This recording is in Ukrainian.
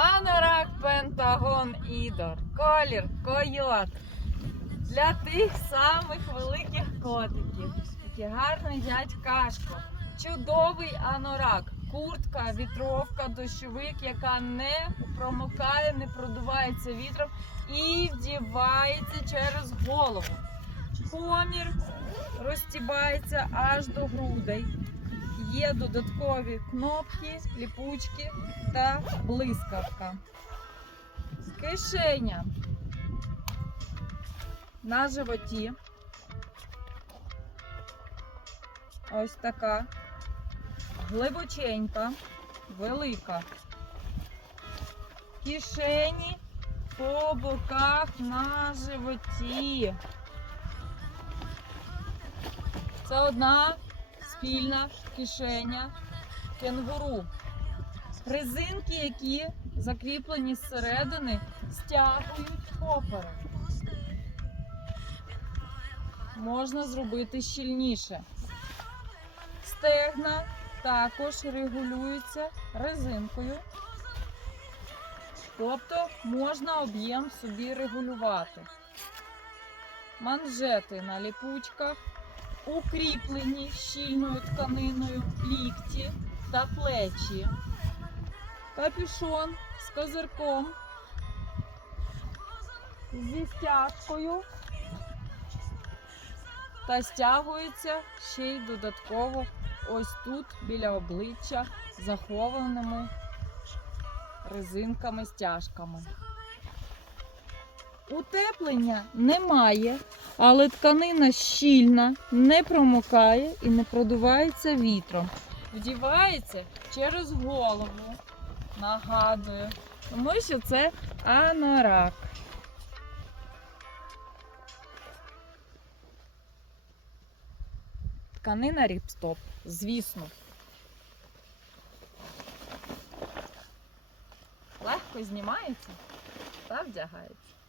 Анорак Пентагон Ідор. Колір койот. Для тих самих великих котиків, які гарно їдять кашку. Чудовий анорак. Куртка, вітровка, дощовик, яка не промокає, не продувається вітром і вдівається через голову. Комір розтібається аж до грудей. Є додаткові кнопки, ліпучки та блискавка. Кишеня на животі. Ось така. Глибоченька, велика. Кишені по боках на животі. Це одна спільна кишеня кенгуру. Резинки, які закріплені зсередини, стягують поперек. Можна зробити щільніше. Стегна також регулюються резинкою. Тобто можна об'єм собі регулювати. Манжети на ліпучках, укріплені щільною тканиною лікті та плечі. Капюшон з козирком, зі стяжкою та стягується ще й додатково ось тут біля обличчя захованими резинками стяжками. Утеплення немає, але тканина щільна, не промокає і не продувається вітром. Вдівається через голову, нагадую, тому що це анорак. Тканина ріпстоп, звісно. Легко знімається та вдягається.